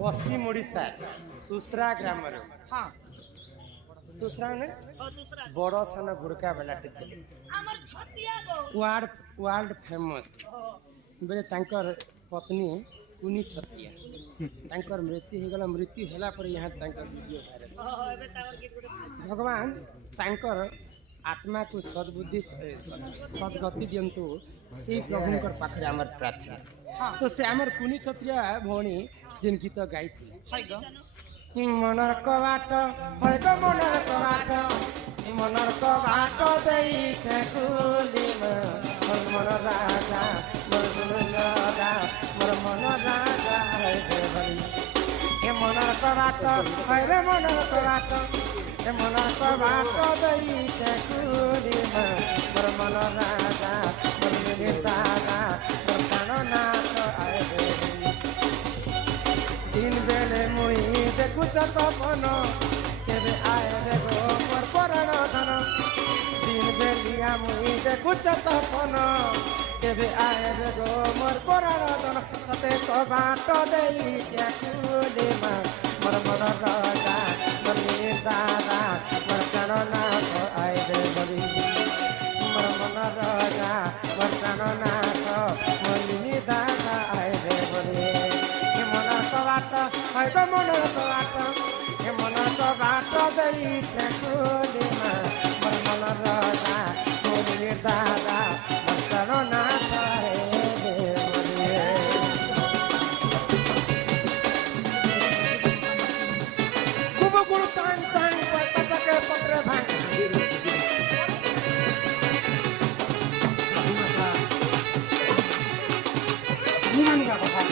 पश्चिम ओडिशा तुसरा ग्राम हाँ तुसरा ने दूसरा बड़ सान गुड़का बेला टिके আমার ছটিয়া গো वर्ल्ड वर्ल्ड फेमस बेले तांकर पत्नी कुनी छतिया तांकर मृत्यु हो गला मृत्यु होला पर यहाँ तांकर वीडियो वायरल এবে তার কি করে भगवान तांकर आत्मा को सद्बुद्धि सद्गति दियंतु से प्रभुंकर पाखरे आमर प्रार्थना तो से आमर कुनी छत्रिया भौणी जिन गीत गाइथि হাই গো मनर कबाट है गो मनर कबाट मनर कबाट देई छे कुलीमा मोर मन राजा मोर मन राजा मोर मन राजा है देवरी ए मनर कबाट है रे मनर कबाट ए मनर कबाट देई छे कुलीमा मोर मन राजा मोर मन राजा मोर प्राणनाथ आए देवरी दिन बेले मुई देखुच सपन केबे आए रे गो मोर पराण धन दिन बेलिया मुई देखुच सपन केबे आए रे गो मोर पराण धन सते तो बाट देई जाकुले मा मोर मन राजा मोर दादा मोर प्राणनाथ आए रे बली मोर मन राजा मोर प्राणनाथ मोर दादा आए रे बली बात है तो मन बात हे मन तो बात देई छे कुलीमा मोर मन राजा मोर दादा मोर चरणनाथ हे देवरी खूब गुरु चांग चांग पैसा के पत्र भांग निमान का কথা